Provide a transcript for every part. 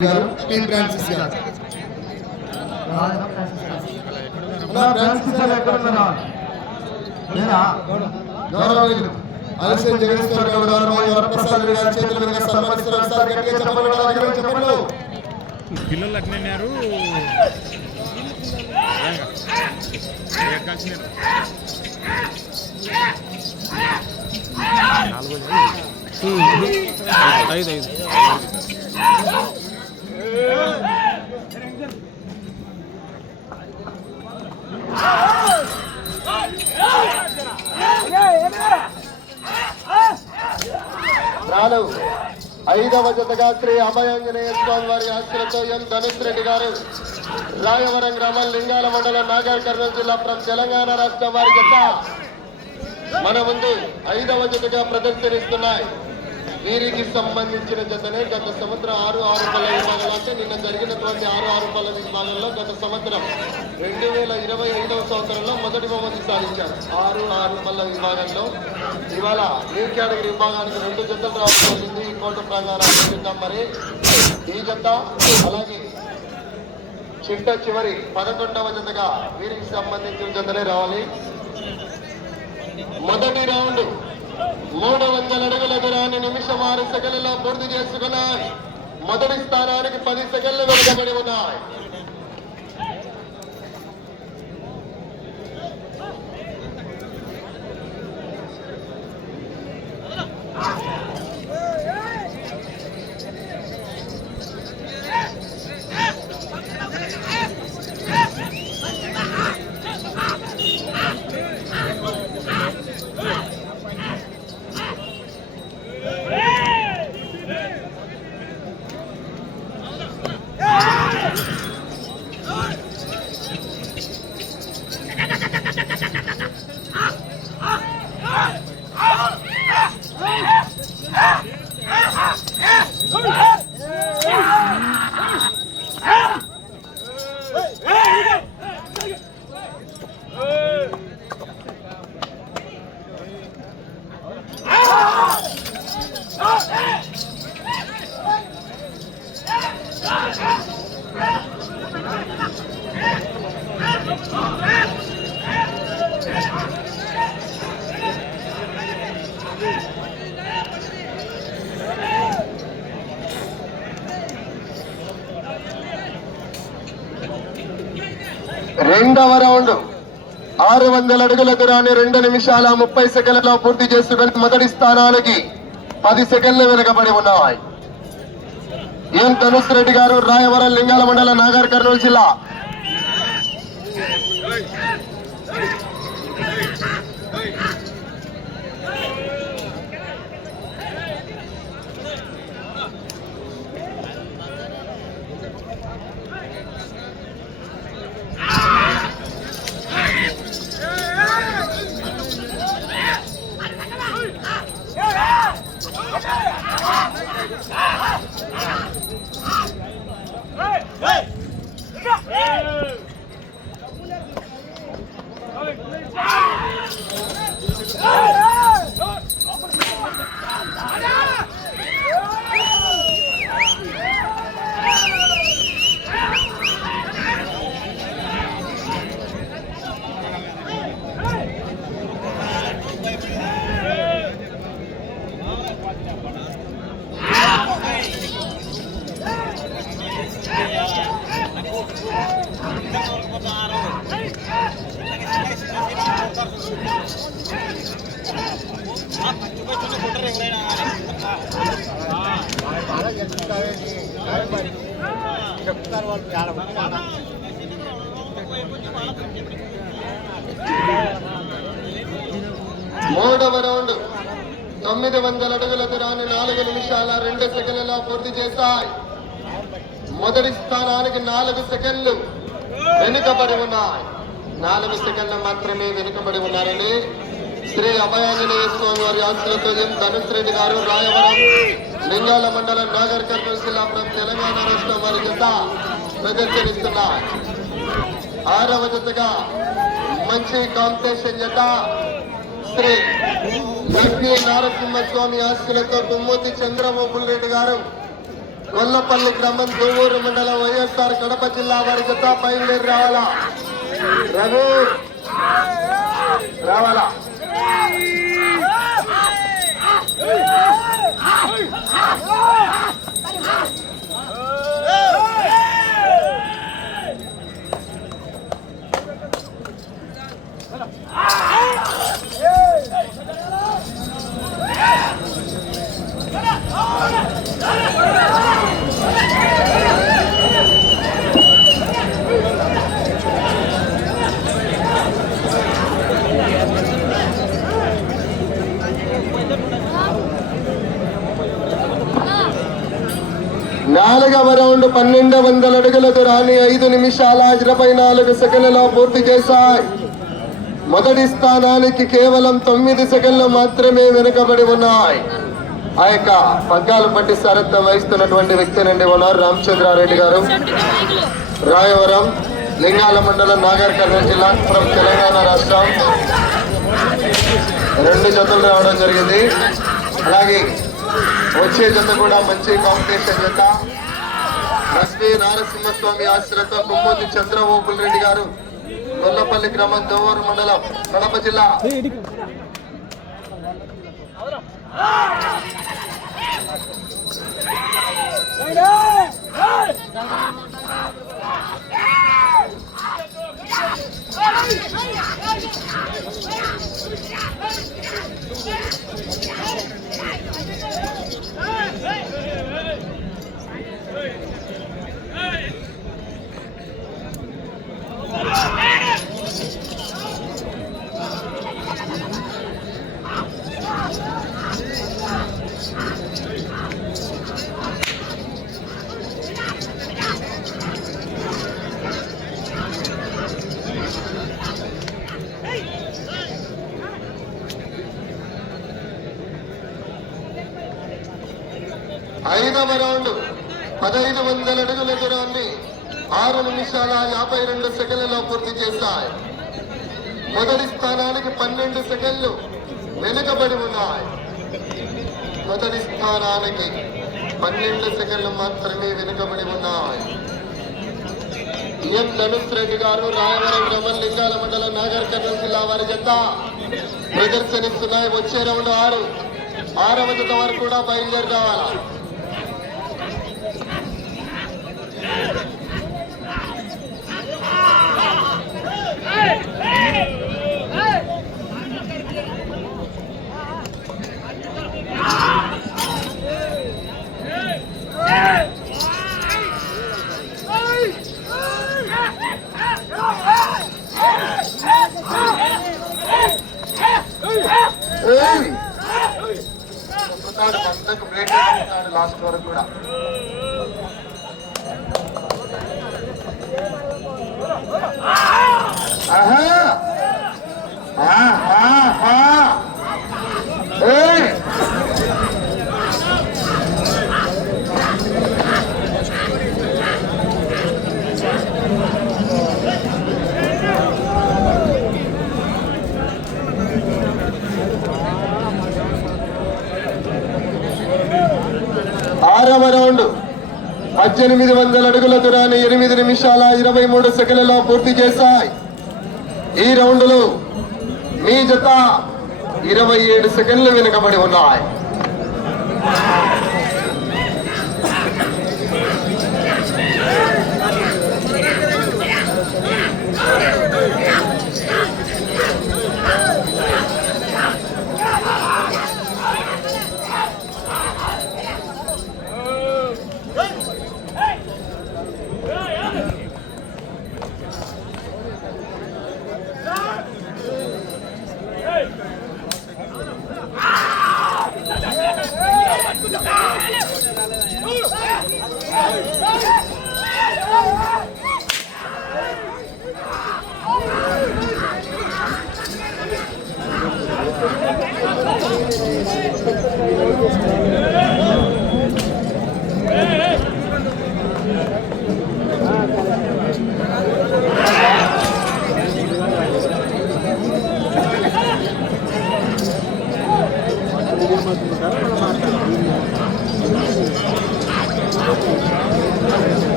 Tea Francis గారు గౌరవనీయులు అలసే జగదీశ్వర్ గౌడ్ గారు వరప్రసాద్ గారి చేతుల మీదుగా సన్మానిస్తున్నారు. సార్ గట్టిగా చెప్పండి. పిల్లలు అట్లన్నారు ఐదు ఐదవ జతగా శ్రీ అభయాంజనేయ స్వామి వారి ఆశలతో ఎం ధనుష్ రెడ్డి గారు రాయవరం గ్రామం లింగాల మండలం నాగర్ కర్నూలు జిల్లా తెలంగాణ రాష్ట్రం వారి జత మన ముందు ఐదవ జతగా ప్రదర్శనిస్తున్నాయి. వీరికి సంబంధించిన జతనే గత సంవత్సరం 6 పళ్ళ విభాగంలో అంటే నిన్న జరిగినటువంటి 6 పళ్ళ విభాగంలో గత సంవత్సరం 2025వ సంవత్సరంలో మొదటి బహుమతి సాధించారు. 6 పళ్ళ విభాగంలో ఇవాళ న్యూ కేటగిరీ విభాగానికి 2 జతలు రాబోతుంది. ఈ కోట ప్రాంగణాలు చూద్దాం. మరి ఈ జత అలాగే చిట్ట చివరి 11వ జతగా వీరికి సంబంధించిన జతనే రావాలి. మొదటి రౌండ్ 300 అడుగుల దూరాన్ని నిమిషం 6 సెకండ్లలో పూర్తి చేసుకున్నాయి. మొదటి స్థానానికి 10 సెకండ్లు వెనుకబడి ఉన్నాయి. రెండవ రౌండ్ 600 అడుగుల దూరాన్ని 2 నిమిషాల 30 సెకండ్లలో పూర్తి చేసుకుని మొదటి స్థానానికి 10 సెకండ్లు వెనుకబడి ఉన్నాయి. ఎం ధనుష్ రెడ్డి గారు రాయవరం లింగాల మండలం నాగర్ కర్నూలు జిల్లా. మూడవ రౌండ్ 900 అడుగుల దూరాన్ని 4 నిమిషాల 2 సెకండ్లలో పూర్తి చేశాయి. మొదటి స్థానానికి 4 సెకండ్లు వెనుకబడి ఉన్నాయి. 4 సెకండ్లు మాత్రమే వెనుకబడి ఉన్నారని శ్రీ అభయాంజనేయ స్వామి వారి ఆశలతో ఎం ధనుష్ రెడ్డి గారు రాయవరం లింగాల మండలం నాగర్ కర్నూలు జిల్లా తెలంగాణ రాష్ట్రం వారి జత ప్రదర్శనిస్తున్నారు. 6వ జతగా మంచి కాంపిటీషన్ జత శ్రీ లక్ష్మీ నారసింహస్వామి ఆశలతో తుమ్మూతి చంద్రమోహన్ రెడ్డి గారు గొల్లపల్లి గ్రామం దువ్వూరు మండలం వైఎస్ఆర్ కడప జిల్లా వారి జత బయలుదేరి రావాలా. రవి రావాలా. నాలుగవ రౌండ్ 1200 అడుగుల దూరాన్ని 5 నిమిషాల 24 సెకండ్లలో పూర్తి చేశాయి. మొదటి స్థానానికి కేవలం 9 సెకండ్లు మాత్రమే వెనుకబడి ఉన్నాయి. ఆ యొక్క పగ్గాలు పట్టి సారథ్యం వహిస్తున్నటువంటి వ్యక్తి నుండి ఉన్నారు రామచంద్రారెడ్డి గారు, రాయవరం, లింగాల మండలం, నాగర్ కర్నూలు జిల్లా, తెలంగాణ రాష్ట్రం. 2 జతలు రావడం జరిగింది. అలాగే వచ్చే జత కూడా మంచి కాంపిటీషన్ జత. లక్ష్మీ నారసింహస్వామి ఆశ్రయంతో కుమ్మూతి చంద్రమోహన్ రెడ్డి గారు, గొల్లపల్లి గ్రామం, దువ్వూరు మండలం, కడప జిల్లా. ఐదవ రౌండ్ 1500 అడుగుల దూరాన్ని 6 నిమిషాల 52 సెకండ్లలో పూర్తి చేశాయి. మొదటి స్థానానికి 12 సెకండ్లు వెనుకబడి ఉన్నాయి. మొదటి స్థానానికి 12 సెకండ్లు మాత్రమే వెనుకబడి ఉన్నాయి. ఎం ధనుష్ రెడ్డి గారు, రాయవరం గ్రామం, లింగాల మండలం, నాగర్ కర్నూలు జిల్లా వారి జత ప్రదర్శనిస్తున్నాయి. వచ్చే రౌండ్ 6వ జత వరకు కూడా బయలుదేరి రావాలి. లాస్ట్ వరకు కూడా ఆరవ రౌండ్ 1800 అడుగుల దూరాన్ని 8 నిమిషాల 23 సెకండ్లలో పూర్తి చేశాయి. ఈ రౌండ్ లో మీ జత 27 సెకండ్లు వెనుకబడి ఉన్నాయి.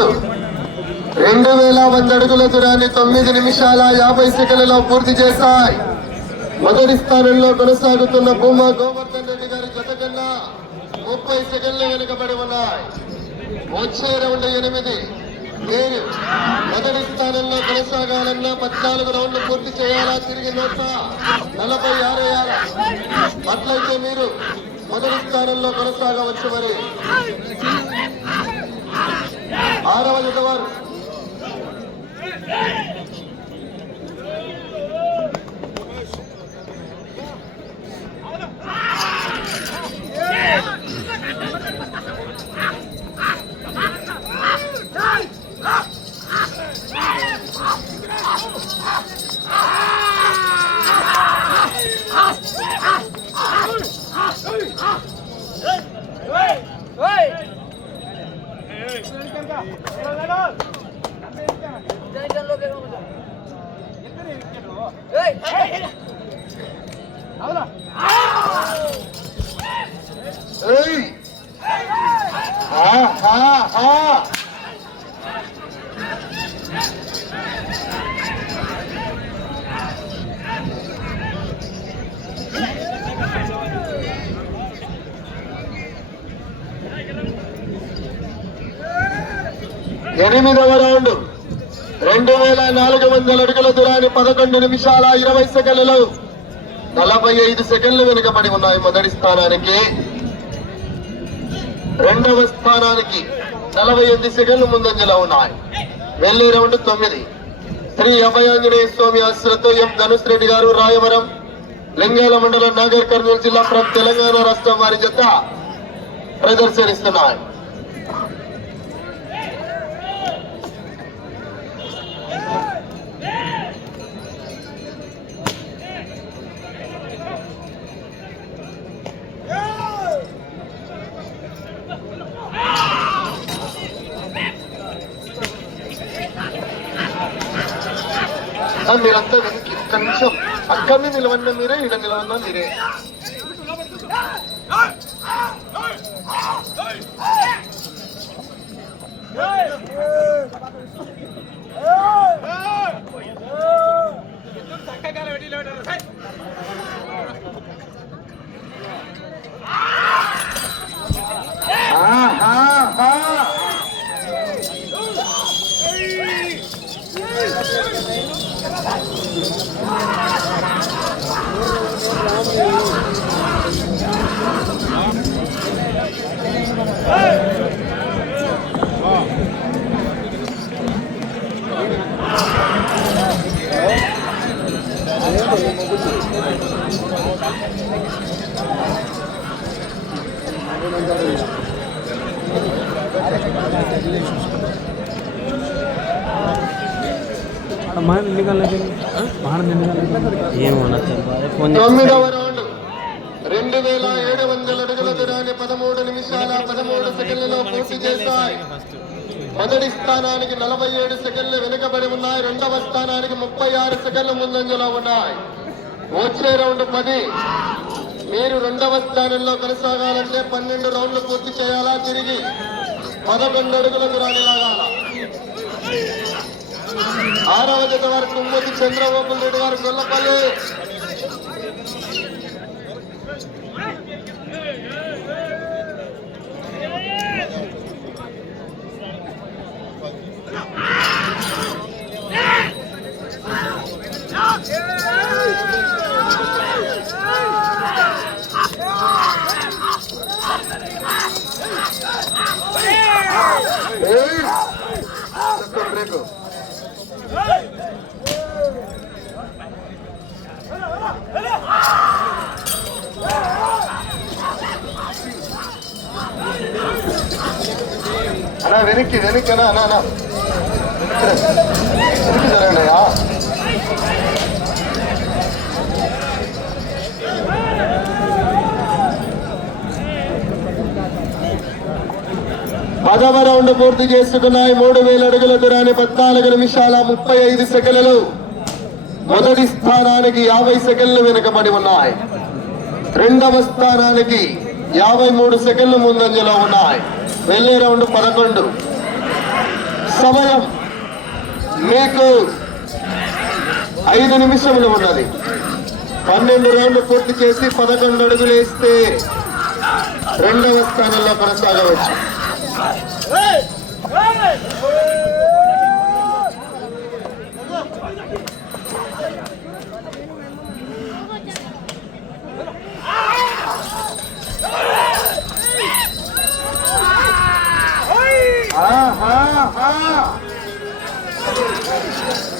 రౌండ్ 2000 అడుగుల దూరాన్ని 9 నిమిషాల 50 సెకండ్లలో పూర్తి చేశాయి. మొదటి స్థానంలో కొనసాగుతున్న భూమా గోవర్ధన్ రెడ్డి గారి జత కన్నా 30 సెకండ్లు వెనుకబడి ఉన్నాయి. వచ్చే రౌండ్ 8. మీరు మొదటి స్థానంలో కొనసాగాలన్నా 14 రౌండ్లు పూర్తి చేయాలా, తిరిగి 146 వేయాలా. అట్లయితే మీరు మొదటి స్థానంలో కొనసాగవచ్చు. మరి 6వ జత వారు ఎనిమిదవ రౌండ్ 2400 అడుగుల దూరాన్ని 11 నిమిషాల 20 సెకండ్లలో 45 సెకండ్లు వెనుకబడి ఉన్నాయి. మొదటి స్థానానికి, రెండవ స్థానానికి 48 సెకండ్లు ముందంజలో ఉన్నాయి. వెళ్లే రౌండ్ 9. శ్రీ అభయాంజనేయ స్వామి ఆశ్రతో ఎం ధనుష్ రెడ్డి గారు, రాయవరం, లింగాల మండలం, నాగర్ కర్నూలు జిల్లా, తెలంగాణ రాష్ట్రం వారి జత ప్రదర్శనిస్తున్నాయి. మీరంతా ఒక్క నిమిషం అక్కడిని నిలవన్నా మీరే, ఇక్కడ నిలవన్నా మీరే. తొమ్మిదవ రౌండ్ 2700 అడుగుల దూరాన్ని 13 నిమిషాల 13 సెకండ్లలో పూర్తి చేశాయి. మొదటి స్థానానికి 47 సెకండ్లు వెనుకబడి ఉన్నాయి. రెండవ స్థానానికి 36 సెకండ్లు ముందంజలో ఉన్నాయి. వచ్చే రౌండ్ 10. మీరు రెండవ స్థానంలో కొనసాగాలంటే 12 రౌండ్లు పూర్తి చేయాలా, తిరిగి 11 అడుగుల దూరాన్ని లాగాల. 6వ జత వారు తుమ్మతి చంద్రబాబు రెడ్డి గారు, గొల్లపల్లి. అన్నా వెనక్కి వెనక్కనా అన్నా వెనక్కి జరగండియా. పదవ రౌండ్ పూర్తి చేసుకున్నాయి. 3000 అడుగుల దూరాన్ని 14 నిమిషాల 35 సెకండ్లు. మొదటి స్థానానికి 50 సెకండ్లు వెనుకబడి ఉన్నాయి. రెండవ స్థానానికి 53 సెకండ్లు ముందంజలో ఉన్నాయి. వెళ్లే రౌండ్ 11. సమయం మీకు 5 నిమిషములు ఉన్నది. 12 రౌండ్లు పూర్తి చేసి 11 అడుగులు వేస్తే 2వ స్థానంలో కొనసాగవచ్చు.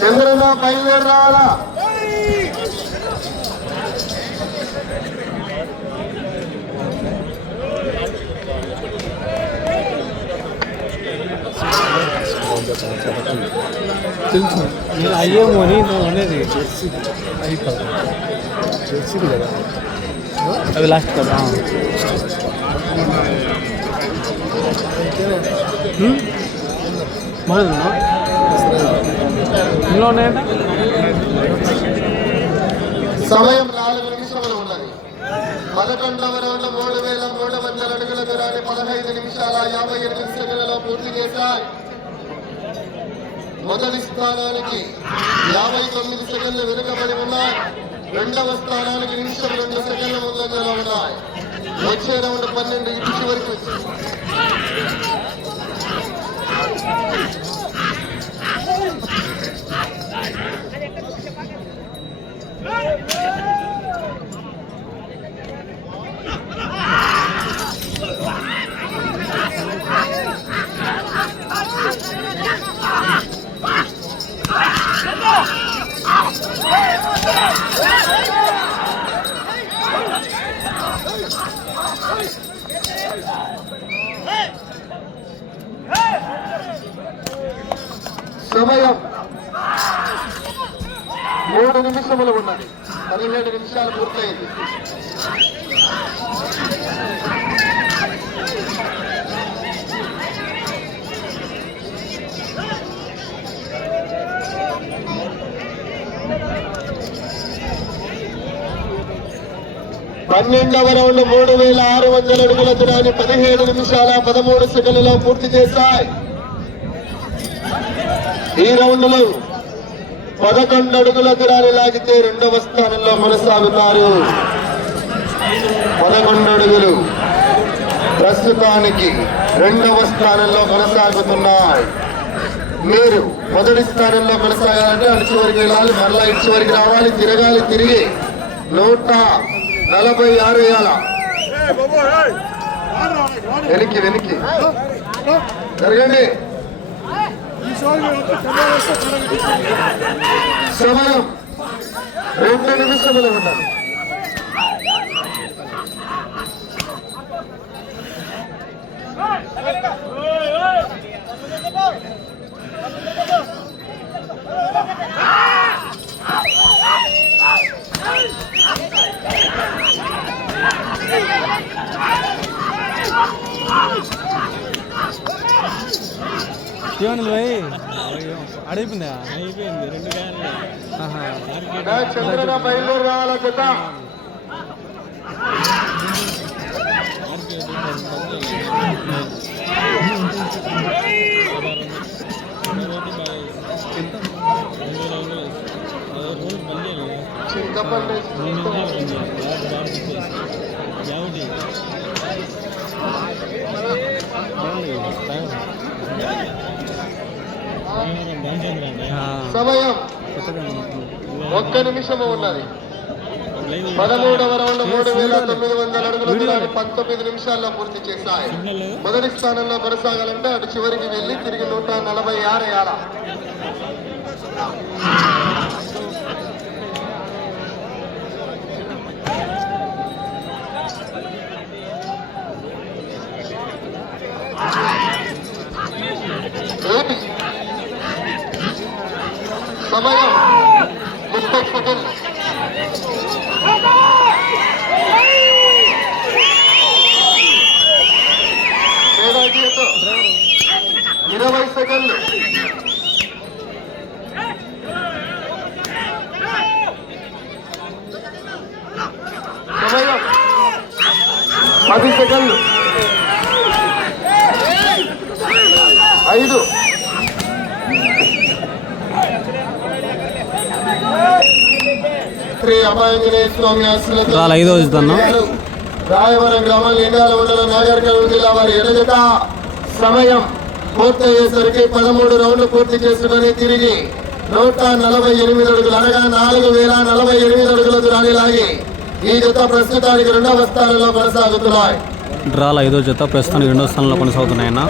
చంద్రన్న బయలుదేరి రావాలా? తెలుసు నేను అయ్యేమో అని అనేది అది కాదు జెర్సీ కదా అది లాస్ట్ కదా ఇందులో ఉన్నాయంట. సమయం 4 నిమిషములు ఉన్నది. 11వ రౌండ్ 3,300 అడుగుల దూరాన్ని 15 నిమిషాల 58 సెకండ్లలో పూర్తి చేశాయి. మొదటి స్థానానికి 59 సెకండ్లు వెనుకబడి ఉన్నాయి. 2వ స్థానానికి నిమిషం 2 సెకండ్ల ముందంజలో ఉన్నాయి. వచ్చే రౌండ్ 12 ఇటు చివరికి వచ్చింది. సమయం 3 నిమిషములు ఉన్నది. 17 నిమిషాలు పూర్తయింది. పన్నెండవ రౌండ్ 3,600 అడుగుల దూరాన్ని 17 నిమిషాల 13 సెకండ్లలో పూర్తి చేశాయి. ఈ రౌండ్ లో 11 అడుగుల దూరాన్ని లాగితే 2వ స్థానంలో కొనసాగుతారు. 11 అడుగులు ప్రస్తుతానికి 2వ స్థానంలో కొనసాగుతున్నాయి. మీరు మొదటి స్థానంలో కొనసాగాలంటే అటు చివరికి వెళ్ళాలి, మరలా ఇటు చివరికి రావాలి, తిరగాలి, తిరిగి 146 వేయాల. వెనక్కి జరగండి. సమయం 2 నిమిషములు ఉన్నది. అడిగిపోయిందా? అయిపోయింది. 2 చంద్రన బయలుదేరి రావాల జత. చింతపల్లి సమయం 1 నిమిషము ఉన్నది. 13వ రౌండ్ 3,900 అడుగుల దూరాన్ని 19 నిమిషాల్లో పూర్తి చేశాయి. మొదటి స్థానంలో కొనసాగాలంటే అటు చివరికి వెళ్ళి తిరిగి 146 వేయాల. సమయం 30 సెకండ్లు. 20 సెకండ్లు. సమయం 10 సెకండ్లు. 5 శ్రీ అభయాంజనేయ స్వామి ఆశీస్సులతో రాల 5వ జత అన్న. రాయవరం గ్రామం లింగాల మండలం నాగర్ కర్నూలు జిల్లా వారి ఎడజత సమయం పూర్తయ్యేసరికి 13 రౌండ్లు పూర్తి చేసుకుని తిరిగి 148 అడుగులు అనగా 4048 అడుగుల దూరాన్ని లాగి ఈ జత ప్రస్తుతానికి 2వ స్థానంలో కొనసాగుతున్నాయి. డ్రాల 5వ జత ప్రస్తుతానికి 2వ స్థానంలో కొనసాగుతున్నాయన్న.